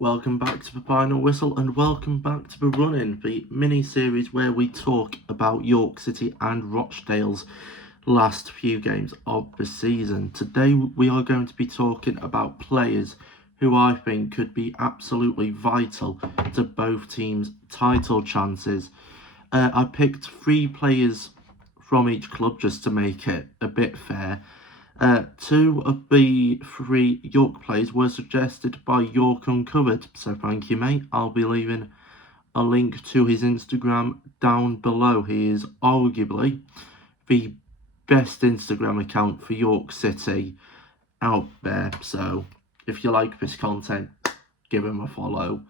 Welcome back to the Final Whistle and welcome back to the Run-In, the mini-series where we talk about York City and Rochdale's last few games of the season. Today we are going to be talking about players who I think could be absolutely vital to both teams' title chances. I picked 3 players from each club just to make it a bit fair. 2 of the 3 York players were suggested by York Uncovered, so thank you, mate. I'll be leaving a link to his Instagram down below. He is arguably the best Instagram account for York City out there, so if you like this content, give him a follow.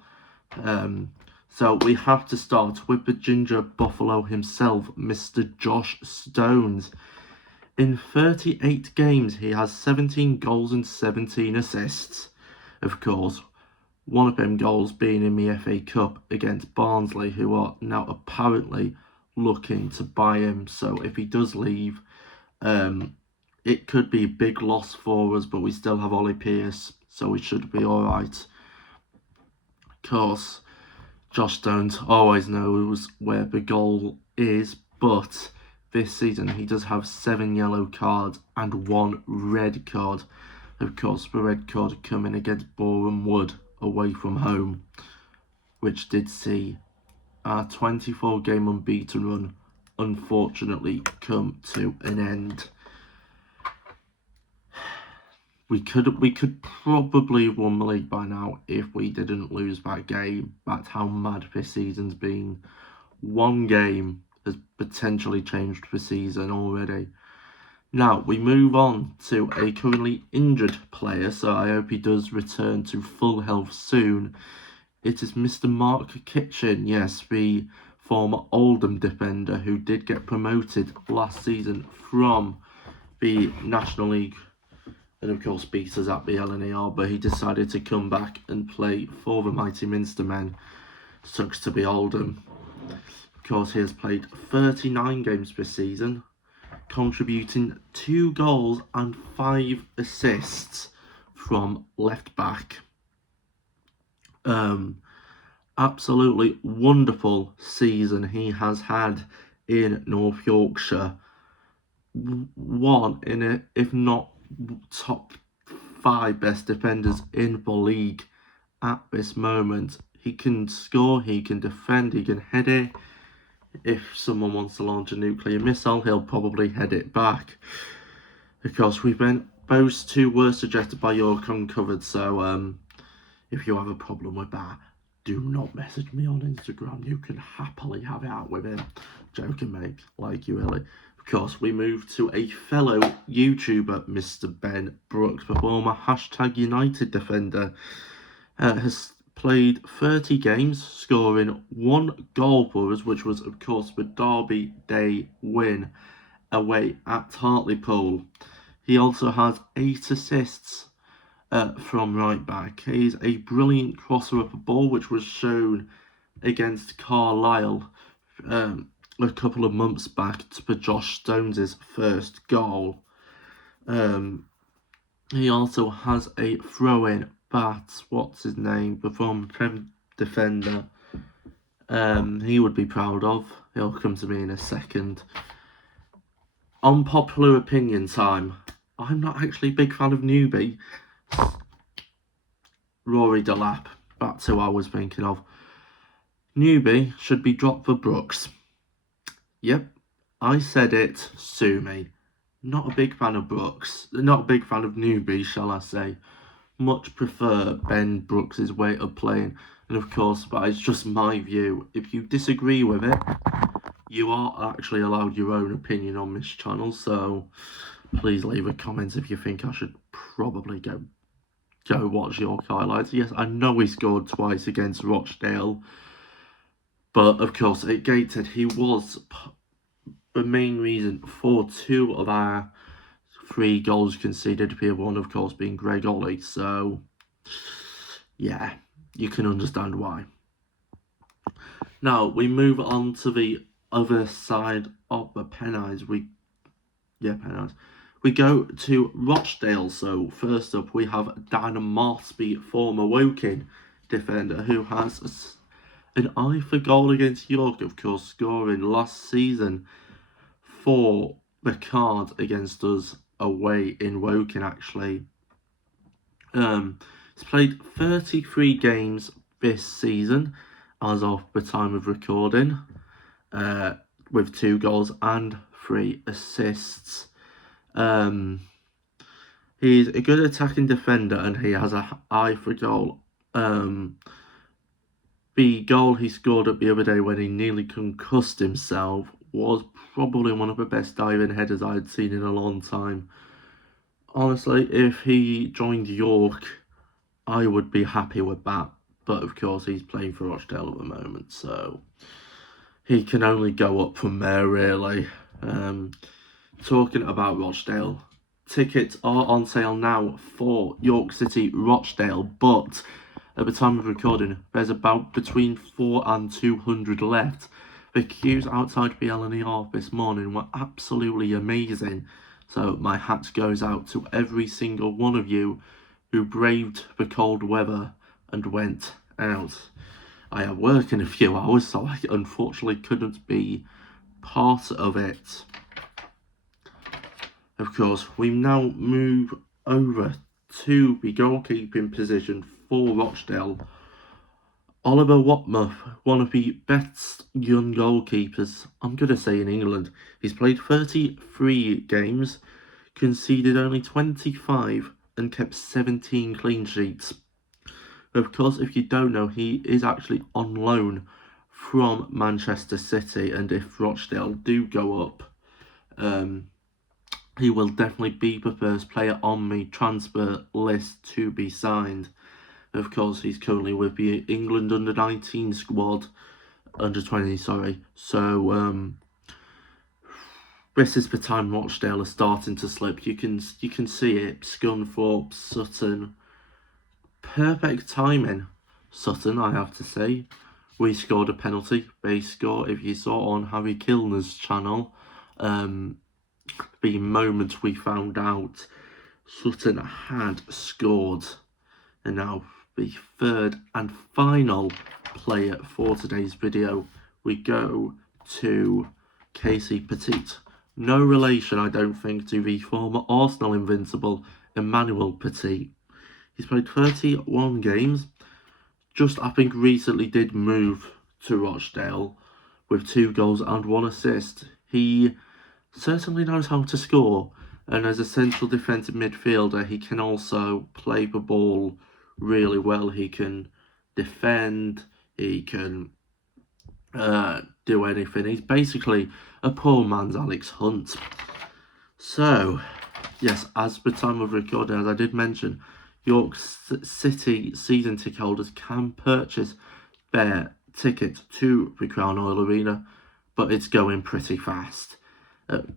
So we have to start with the Ginger Buffalo himself, Mr. Josh Stones. In 38 games, he has 17 goals and 17 assists. Of course, one of them goals being in the FA Cup against Barnsley, who are now apparently looking to buy him. So if he does leave, it could be a big loss for us, but we still have Ollie Pearce, so we should be alright. Of course, Josh Stones always knows where the goal is, but this season he does have 7 yellow cards and 1 red card. Of course, the red card coming against Boreham Wood away from home, which did see our 24-game unbeaten run unfortunately come to an end. We could probably have won the league by now if we didn't lose that game. That's how mad this season's been. One game has potentially changed the season already. Now, we move on to a currently injured player, so I hope he does return to full health soon. It is Mr. Mark Kitchen, yes, the former Oldham defender who did get promoted last season from the National League and of course beat us at the LNER, but he decided to come back and play for the mighty Minster men. Sucks to be Oldham. Of course, he has played 39 games this season, contributing 2 goals and 5 assists from left back. Absolutely wonderful season he has had in North Yorkshire. One in it, if not top 5 best defenders in the league at this moment. He can score, he can defend, he can head it. If someone wants to launch a nuclear missile, he'll probably head it back. Of course, those 2 were suggested by York Uncovered, so if you have a problem with that, do not message me on Instagram. You can happily have it out with him. Joking, mate. Like you, Ellie. Of course, we move to a fellow YouTuber, Mr. Ben Brooks, the former #United defender. Has played 30 games, scoring 1 goal for us, which was, of course, the Derby Day win away at Hartlepool. He also has 8 assists from right back. He's a brilliant crosser of the ball, which was shown against Carlisle a couple of months back for Josh Stones' first goal. He also has a throw-in bat. What's his name? The former Prem defender. He would be proud of. He'll come to me in a second. Unpopular opinion time. I'm not actually a big fan of Newbie. Rory Delap. That's who I was thinking of. Newbie should be dropped for Brooks. Yep, I said it. Sue me. Not a big fan of Brooks. Not a big fan of Newbie, shall I say. Much prefer Ben Brooks' way of playing. And of course, that is just my view. If you disagree with it, you are actually allowed your own opinion on this channel. So please leave a comment if you think I should probably go watch York highlights. Yes, I know he scored twice against Rochdale. But of course, at Gateshead, he was the main reason for 2 of our 3 goals conceded, the other one, of course, being Greg Ollie. So, yeah, you can understand why. Now, we move on to the other side of the Pennines. Pennines. We go to Rochdale. So, first up, we have Dan Moss, the former Woking defender who has an eye for goal against York, of course, scoring last season for the Card against us away in Woking, actually. He's played 33 games this season as of the time of recording, with 2 goals and 3 assists. He's a good attacking defender and he has an eye for goal. The goal he scored up the other day when he nearly concussed himself was probably one of the best diving headers I'd seen in a long time. Honestly, if he joined York, I would be happy with that. But of course, he's playing for Rochdale at the moment, so he can only go up from there, really. Talking about Rochdale, tickets are on sale now for York City Rochdale, but at the time of recording, there's about between 400 and 200 left. The queues outside the LNER this morning were absolutely amazing, so my hat goes out to every single one of you who braved the cold weather and went out. I have work in a few hours, so I unfortunately couldn't be part of it. Of course, we now move over to the goalkeeping position for Rochdale. Oliver Watmuth, one of the best young goalkeepers, I'm going to say, in England. He's played 33 games, conceded only 25 and kept 17 clean sheets. Of course, if you don't know, he is actually on loan from Manchester City, and if Rochdale do go up, he will definitely be the first player on the transfer list to be signed. Of course, he's currently with the England under-19 squad, under-20, sorry. So, this is the time Rochdale are starting to slip. You can see it. Scunthorpe, Sutton. Perfect timing, Sutton, I have to say. We scored a penalty. They scored, if you saw on Harry Kilner's channel, the moment we found out Sutton had scored. And now the third and final player for today's video, we go to Casey Petit. No relation, I don't think, to the former Arsenal invincible Emmanuel Petit. He's played 31 games. Just, I think, recently did move to Rochdale with 2 goals and 1 assist. He certainly knows how to score, and as a central defensive midfielder, he can also play the ball really well. He can defend, he can do anything. He's basically a poor man's Alex Hunt. So, yes, as per time of recording, as I did mention, York City season ticket holders can purchase their ticket to the Crown Oil Arena, but it's going pretty fast.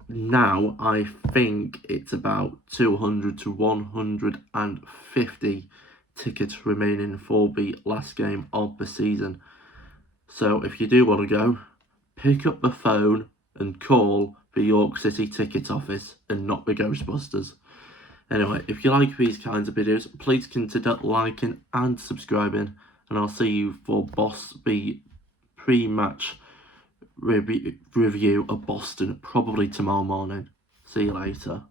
Now, I think it's about 200 to 150 tickets remaining for the last game of the season. So if you do want to go, pick up the phone and call the York City ticket office and not the Ghostbusters. Anyway, if you like these kinds of videos, please consider liking and subscribing, and I'll see you for the pre-match review of Boston probably tomorrow morning. See you later.